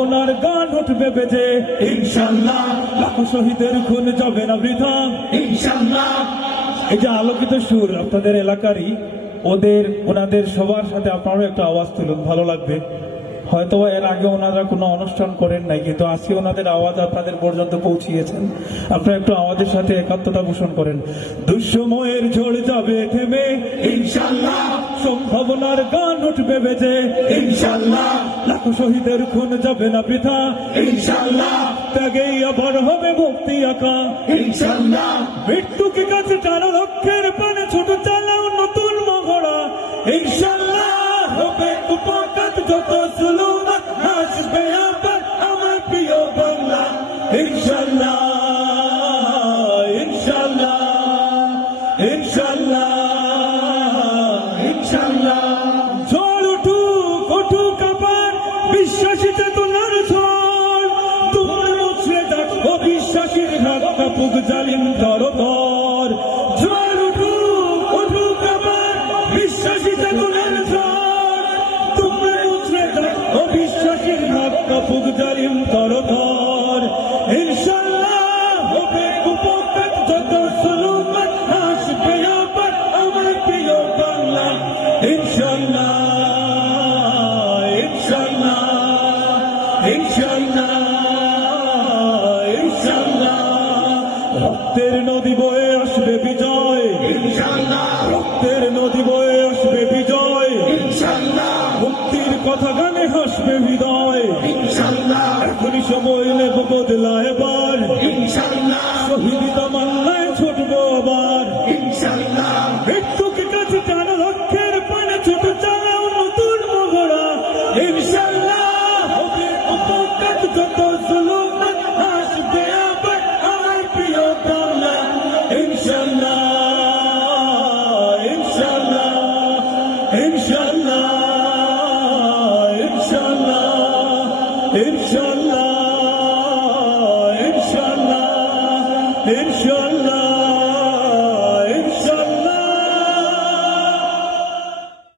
সম্ভাবনার গান উঠবে বেজে। ইনশাল্লাহ। লাখো শহীদের খুন যাবে না বৃথা। ইনশাল্লাহ। এই যে আলোকিত সুর আপনাদের এলাকারই ওদের ওনাদের সবার সাথে আপনারও একটা আওয়াজ তুলুন ভালো লাগবে। হয়তো এর আগে ওনারা কোনো অনুষ্ঠান করেন নাই, কিন্তু আজকে ওনাদের আওয়াজ আপনাদের পর্যন্ত পৌঁছিয়েছেন। আপনারা একটু আওয়াজের সাথে একাত্মতা পোষণ করেন। দুঃসময়ের ঝড় যাবে থেমে ইনশাল্লাহ সম্ভাবনার গান উঠবে বেজে। ইনশাল্লাহ লাখো শহীদের খুন যাবে না বৃথা। ইনশাল্লাহ ত্যাগেই আবার হবে মুক্তি আঁকা ইনশাল্লাহ মৃত্যুকে কাছে চার লক্ষের পানে ছোট চালাও নতুন মহড়া। ইনশাল্লাহ হবে উপকাত যত সুলুমাত আসবে আবার আমার প্রিয় বাংলা, ইনশাল্লাহ ইনশাল্লাহ ইনশাল্লাহ ইনশাল্লাহ। ঝড় উঠুক উঠুক আবার বিশ্বাসী চেতনার ঝড়। তোমরা মুছড়ে দেখো বিশ্বাসীর ঘাত কাপুক জালিম তরতর কাপুক জালিম তরতর। ইনশাল্লাহ হবে উপকার যত সুলুমাত আসবে আবার আমার প্রিয় বাংলা। ইনশাল্লাহ ইনশাল্লাহ ইনশাল্লাহ ইনশাল্লাহ রক্তের নদী বয়ে আসবে বিজয়। ইনশাল্লাহ রক্তের নদী বয়ে ইনশাল্লাহ এখনই সময় নেব বদলা এবার। ইনশাল্লাহ শহীদ তামান্নায় ছুটবো আবার। ইনশাল্লাহ মৃত্যুকে কাছে চার লক্ষের পানে ছোট চালাও নতুন মহড়া ইনশাল্লাহ হবে উপকার যত সুলুমান আসবে আবার আমার প্রিয় বাংলা ইনশাল্লাহ ইনশাল্লাহ ইনশাল্লাহ ইনশাল্লাহ ইনশাল্লাহ